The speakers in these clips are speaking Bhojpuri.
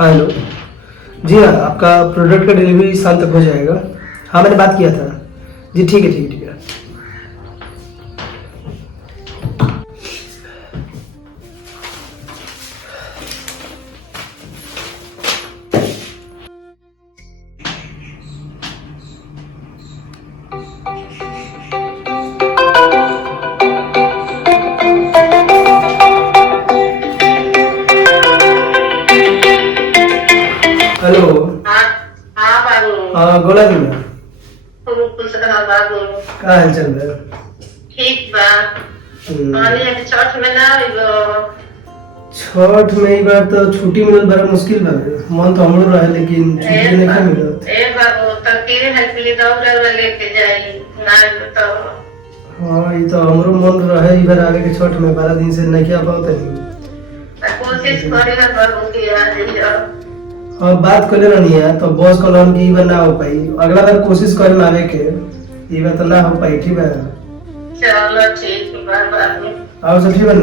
हाँ हेलो। जी हाँ, आपका प्रोडक्ट का डिलीवरी शाम तक हो जाएगा। हाँ मैंने बात किया था। जी ठीक है, ठीक है, ठीक है। हेलो। हाँ। हाँ बाबू। हाँ गोला दी ना। खूब खुश रहा बाबू। का हाल चल रहा है? ठीक बा। हम्म, पानी अभी छठ में ना आइलो। छठ में एक बार तो छुट्टी मिलल बड़ा मुश्किल बा। मन तो हमरो रहे लेकिन छुट्टी नहीं मिलत। ए बाबू तकीर है कि दौड़ लेके जाई ना आइलो तो। हाँ ये तो हमरो मन रहे ई बार आगे के छठ में 12 दिन से नहीं आ पाओ तनी। कोशिश करेगा बाबू कि आ जाइयो। हाँ बात कर ले रहनी है तो बॉस कहलन कि ई बार ना हो पाई। अगला बार कोशिश करे में आवे के। ई बार तो ना हो पाई, ठीक है। चलो ठीक बा बाबू। और सब ठीक बन?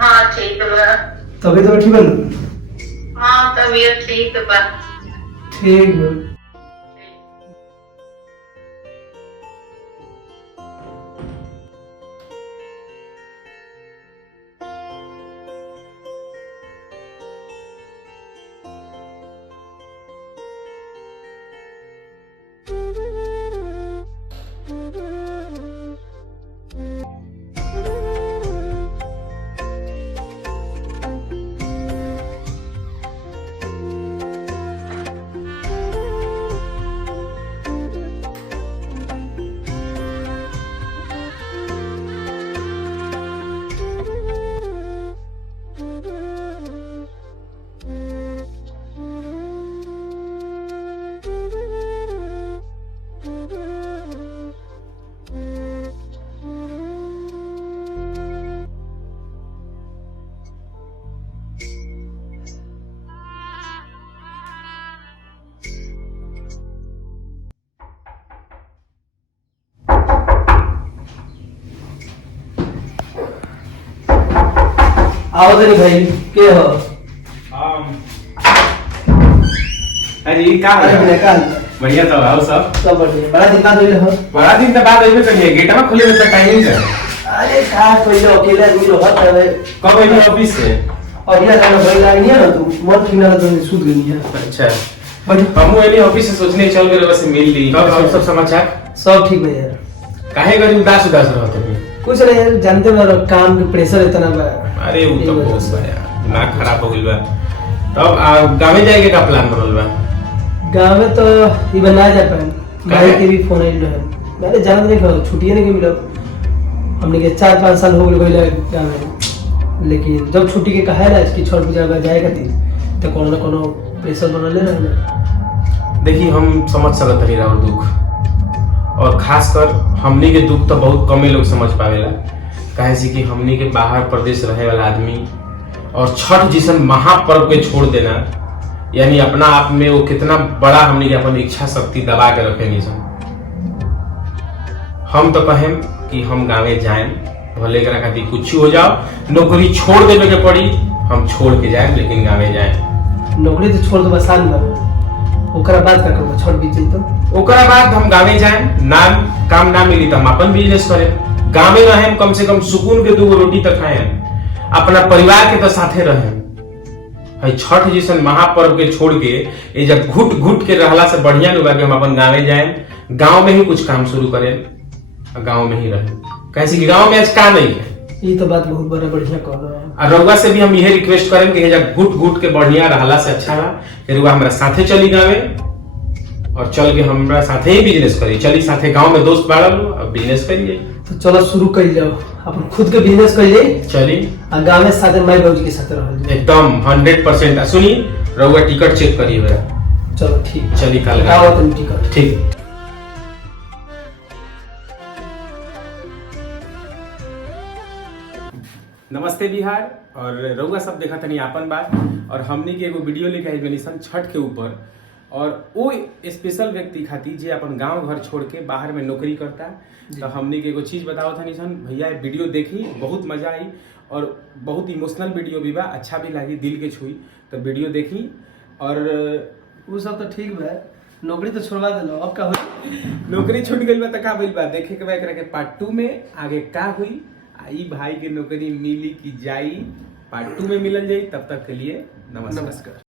हाँ ठीक बा। तभी तो ठीक बन। हाँ तबीयत ठीक बा। ठीक बा। आओ तनी भाई के हो? अरे का अरे मैंने कहा बढ़िया तो आओ सब। सब बढ़िया। बड़ा दिन बाद होइले हो। बड़ा दिन के बाद आइबे करिए गेटवा खुले में टाइमिंग है। अरे का पहले अकेले आदमी रहत है। कब आइबे ऑफिस से? और ये ना भाई लाइन है ना तू मन ठीक ना तो सूत गई है। अच्छा बट हमू एली ऑफिस से सोचने चल गए बस मिल ली। कब और सब समाचार सब ठीक है यार। काहे गरी उदास उदास रहत है? कुछ नहीं यार, जानते हो काम के प्रेशर इतना बा। अरे वो तो बहुत बा यार, दिमाग खराब हो गइल बा। तब गांव जाएके का प्लान बनल बा? गांव में तो ये बना जा पाए। भाई के भी फोन आइल रहे। मैंने जाना नहीं खा छुट्टियां नहीं मिला। हमने के 4-5 साल हो गए गांव में। लेकिन जब छुट्टी के कहा है ना इसकी छठ पूजा में जाएगा थी तो कोनो ना कोनो प्रेशर बनल है ना। देखिए हम समझ सकत हरी राउर दुख, और खासकर हमनी के दुख तो बहुत कम लोग समझ पावेला। काहे से कि हमनी के बाहर प्रदेश रहे वाला आदमी और छठ जैसन महापर्व के छोड़ देना, यानी अपना आप में वो कितना बड़ा हमनी के अपन इच्छा शक्ति दबा के रखे नहीं सन। हम तो कहें कि हम गाँवे जाएं, भले करा खातिर कुछ हो जाओ, नौकरी छोड़ देवे के पड़ी, हम छोड़ के जाएं, लेकिन गाँवे जाएं। नौकरी तो छोड़ दो आसान बा। ओकरा बाद का करो छठ बीत जाई तो ओकरा बाद हम गाँवे जाएं, नाम काम ना मिली तो हम अपन बिजनेस करें। गाँवे रहें, कम से कम सुकून के 2 रोटी तक खाएं, अपना परिवार के तो साथे रहें। छठ जैसन महापर्व के छोड़ के ये जब घुट घुट के रहला से बढ़िया लोग कि हम अपन गाँवे जाएं, गाँव में ही कुछ काम शुरू करें, गाँव में ही रहें। कैसे कि गाँव में आज का नहीं है। ये तो बात बहुत बड़ा बढ़िया कह रहा है। और रउआ से भी हम यही रिक्वेस्ट करें कि जब घुट घुट के बढ़िया रहला से अच्छा बा कि रउआ हमरा साथे चली गावे और चल के हमरा साथे ही बिजनेस करी। चली साथे गांव में दोस्त बाड़ा लो और बिजनेस करिए। तो चलो शुरू कर जाओ, अपन खुद के बिजनेस कर ले। चली और गांव में साथ माई बाबूजी के साथ रह। एकदम 100%। सुनी रउआ टिकट चेक करिए मेरा। चलो ठीक। चली कल आओ तुम टिकट। ठीक। नमस्ते बिहार, और रउआ सब देखा तनी आपन बात, और हमनी के एगो वीडियो लेके आई बनी सन छठ के ऊपर। और वो स्पेशल व्यक्ति खातिर जे अपन गांव घर छोड़ के बाहर में नौकरी करता, तो हमनी के एगो चीज बताओ था सन भैया, वीडियो देखी बहुत मजा आई और बहुत इमोशनल वीडियो भी बा, अच्छा भी लगी, दिल के छुई। तो वीडियो देखी और वो सब तो ठीक बा, नौकरी तो छोड़वा दिलो, अब का होई? नौकरी छूट गई बा, तो का भइल बा देखे के बा एकरा के पार्ट 2 में आगे का हुई। आई भाई के नौकरी मिली कि जाई, पार्ट 2 में मिलल जाई। तब तक के लिए नमस्कार।